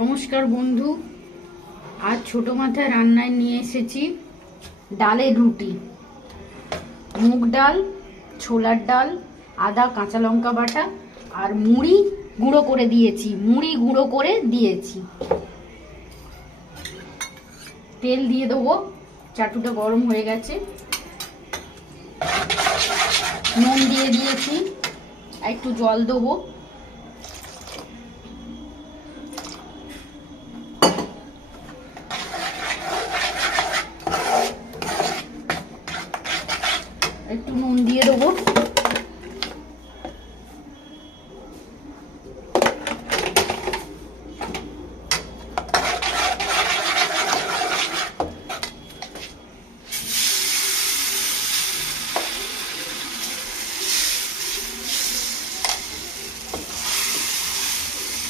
নমস্কার বন্ধু, আজ ছোট মাথায় রান্নায় নিয়ে এসেছি ডালের রুটি। মুগ ডাল, ছোলার ডাল, আদা, কাঁচা লঙ্কা বাটা আর মুড়ি গুঁড়ো করে দিয়েছি। তেল দিয়ে দেবো, চাটুটা গরম হয়ে গেছে। নুন দিয়ে দিয়েছি, একটু জল দেবো। একটু নুন দিয়ে দেবো।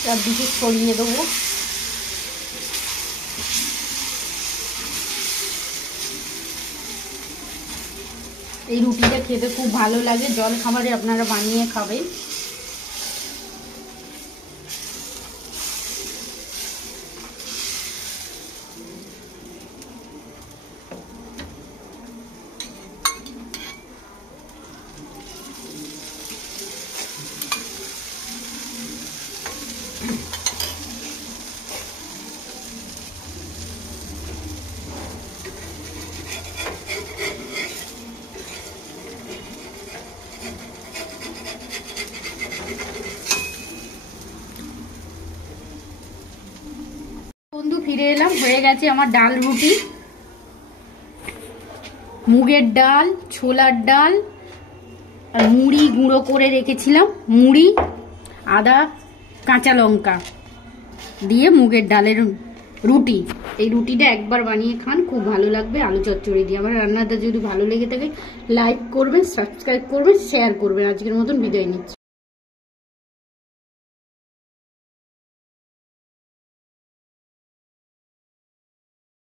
চারদিকে ছড়িয়ে দেবো। এই রুটিটা খেতে খুব ভালো লাগে, জল খাবারে আপনারা বানিয়ে খাবেন। বন্ধু ফিরে এলাম, হয়ে গেছে আমার ডাল রুটি। মুগের ডাল, ছোলার ডাল আর মুড়ি গুঁড়ো করে রেখেছিলাম, মুড়ি, আদা, কাঁচা লঙ্কা দিয়ে মুগের ডালের রুটি। এই রুটিটা একবার বানিয়ে খান, খুব ভালো লাগবে আলু চচ্চড়ি দিয়ে। আমার রান্নাটা যদি ভালো লেগে থাকে লাইক করবেন, সাবস্ক্রাইব করবেন, শেয়ার করবেন। আজকের মতন বিদায় নিচ্ছি।